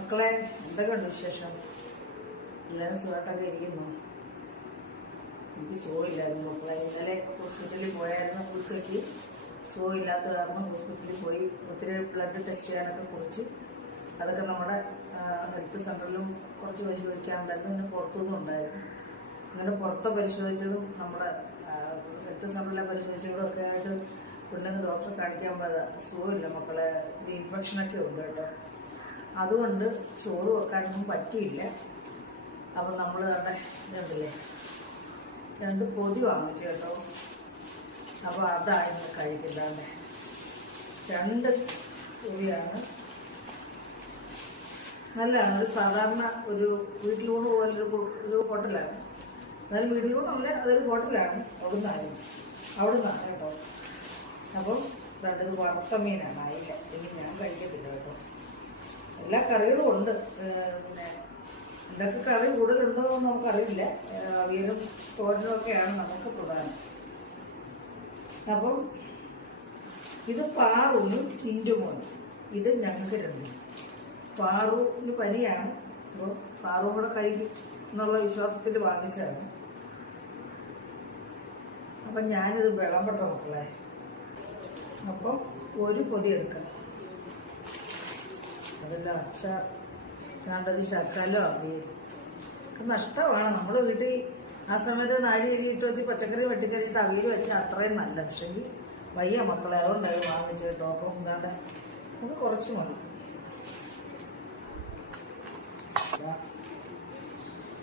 മക്കളെ എന്തൊക്കെയുണ്ട് വിശേഷം? എല്ലാവരും സുഖമായിട്ടൊക്കെ ഇരിക്കുന്നു. എനിക്ക് സുഖമില്ലായിരുന്നു മക്കളെ. ഇന്നലെ ഹോസ്പിറ്റലിൽ പോയായിരുന്നു. ഉച്ചയ്ക്ക് സുഖമില്ലാത്ത കാരണം ഹോസ്പിറ്റലിൽ പോയി ഒത്തിരി ബ്ലഡ് ടെസ്റ്റ് ചെയ്യാനൊക്കെ കുറിച്ച് അതൊക്കെ നമ്മുടെ ഹെൽത്ത് സെൻ്ററിലും കുറച്ച് പരിശോധിക്കാനുണ്ടായിരുന്നു. പിന്നെ പുറത്തുനിന്നും ഉണ്ടായിരുന്നു. അങ്ങനെ പുറത്ത് പരിശോധിച്ചതും നമ്മുടെ ഹെൽത്ത് സെൻ്ററിലെ പരിശോധിച്ചതും ഒക്കെ ആയിട്ട് പിന്നെ ഡോക്ടറെ കാണിക്കാൻ പോയത് സുഖമില്ല മക്കളെ. ഒരു ഇൻഫെക്ഷനൊക്കെ ഉണ്ട് കേട്ടോ. അതുകൊണ്ട് ചോറ് വെക്കാനൊന്നും പറ്റിയില്ല. അപ്പം നമ്മൾ അവിടെ ഇതുണ്ടല്ലേ 2 പൊതി വാങ്ങിച്ചു കേട്ടോ. അപ്പോൾ അതായിരുന്നു കഴിക്കുന്നത്. 2 പൊതിയാണ്. നല്ലതാണ്. ഒരു സാധാരണ ഒരു വീട്ടിലൂണ് പോലൊരു ഹോട്ടലാണ്. എന്നാലും വീട്ടിലൂണല്ല, അതൊരു ഹോട്ടലാണ്. അവിടുന്നാണ് കേട്ടോ. അപ്പം 2 വറുത്ത മീനാണ്. അയില. ഇനി ഞാൻ കഴിക്കത്തില്ല കേട്ടോ. എല്ലാ കറികളും ഉണ്ട്. പിന്നെ എന്തൊക്കെ കറി കൂടുതലുണ്ടോ എന്ന് നമുക്കറിയില്ല. അവിയലും തോരനും ഒക്കെയാണ് നമുക്ക് പ്രധാനം. അപ്പം ഇത് പാറുവിനും ഹിന്ദുമോനും. ഇത് ഞങ്ങൾക്ക് 2. പാറുവിന് പനിയാണ്. അപ്പോൾ പാറുവും കൂടെ കഴിക്കും എന്നുള്ള വിശ്വാസത്തിൽ വാങ്ങിച്ചതാണ്. അപ്പം ഞാനിത് വിളമ്പട്ട മക്കളെ. അപ്പം ഒരു പൊതി എടുക്കാം. അതെല്ലാം അച്ചാർ കണ്ടത് ശർക്കരോ അവിയൽ ഒക്കെ നഷ്ടമാണ്. നമ്മൾ വീട്ടിൽ ആ സമയത്ത് നാഴി ഇട്ട് വെച്ച് പച്ചക്കറി വെട്ടിക്കരിയിട്ട് അവിയൽ വെച്ചാൽ അത്രയും നല്ല. പക്ഷേങ്കിൽ വയ്യ മക്കളെ, അതുകൊണ്ടത് വാങ്ങിച്ചു കേട്ടോ. അപ്പം എന്താണ്ട് അത് കുറച്ച് മതി.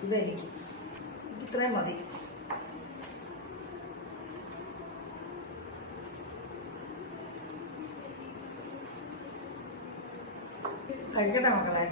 ഇതെനിക്ക് ഇത്രയും മതി. കഴിക്കട്ടെ മക്കളെ.